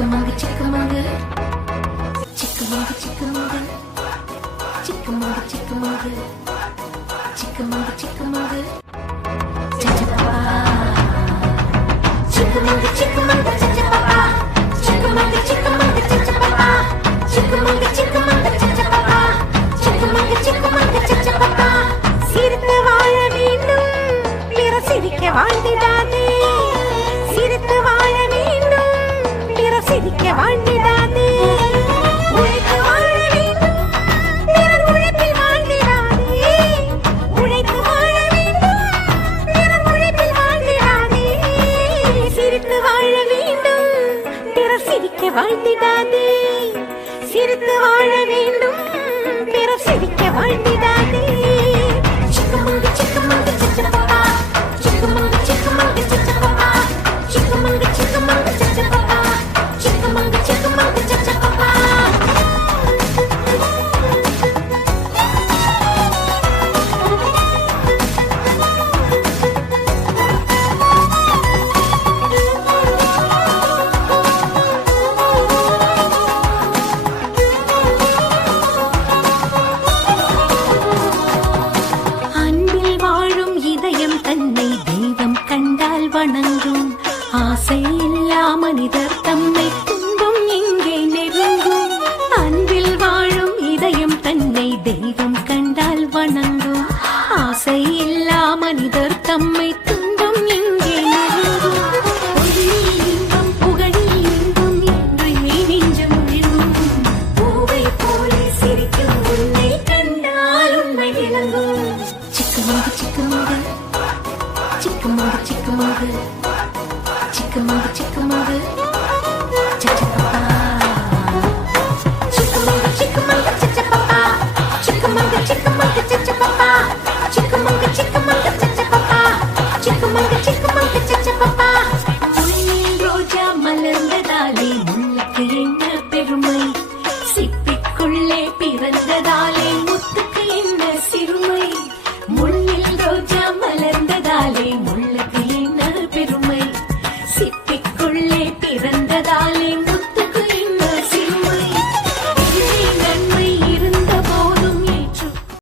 Chickamauga, Chickamauga, Chickamauga, Chickamauga, Chickamauga, Chickamauga, Chickamauga, Chickamauga, Cha-cha-pa-pa. Chickamauga, Chickamauga, Cha-cha-pa-pa. Chickamauga, Chickamauga, Cha-cha-pa-pa. Chickamauga, Chickamauga, Cha-cha-pa-pa. Chickamauga, Chickamauga, Cha-cha-pa-pa. சிரித்து வாழ வேண்டும் பிற சிரிக்க வாழ்ந்திடாதே சிரித்து வாழ வேண்டும் பிற சிரிக்க வாழ்ந்திடாதே உழைத்து வாழ வேண்டும் பிறர் உழைப்பில் வாழ்ந்திடாதே உழைத்து வாழ வேண்டும் பிறர் உழைப்பில் வாழ்ந்திடாதே சிரித்து வாழ வேண்டும் பிறர் சிரிக்க வாழ்ந்திடாதே சிரித்து வாழ வேண்டும் பிறர் சிரிக்க வாழ்ந்திடாதே Chickamauga, Chickamauga, Cha-cha-pa-pa. Chickamauga, Chickamauga, Cha-cha-pa-pa. Chickamauga, Chickamauga, Cha-cha-pa-pa. Chickamauga, Chickamauga, Cha-cha-pa-pa. அன்பில் வாழும் இதயம் தன்னை தெய்வம் கண்டால் வணங்கும் ஆசை இல்லா மனிதர் தம்மை துன்பம் எங்கே நெருங்கும் அன்பில் வாழும் இதயம் தன்னை தெய்வம் கண்டால் வணங்கும் ஆசை இல்லா மனிதர் தம்மை துன்பம் எங்கே நெருங்கும் பொருளில் இன்பம் புகழில் இன்பம் என்று நெஞ்சம் விழுங்கும் பூவை போலே சிரிக்கும் உன்னை கண்டால் உண்மை விளங்கும் Chickamauga, Chickamauga, Chickamauga, Chickamauga, Chickamauga, Chickamauga, Cha-cha-pa-pa. Chickamauga, Chickamauga, Cha-cha-pa-pa. Chickamauga, Chickamauga, Cha-cha-pa-pa. Chickamauga, Chickamauga, Cha-cha-pa-pa. Chickamauga,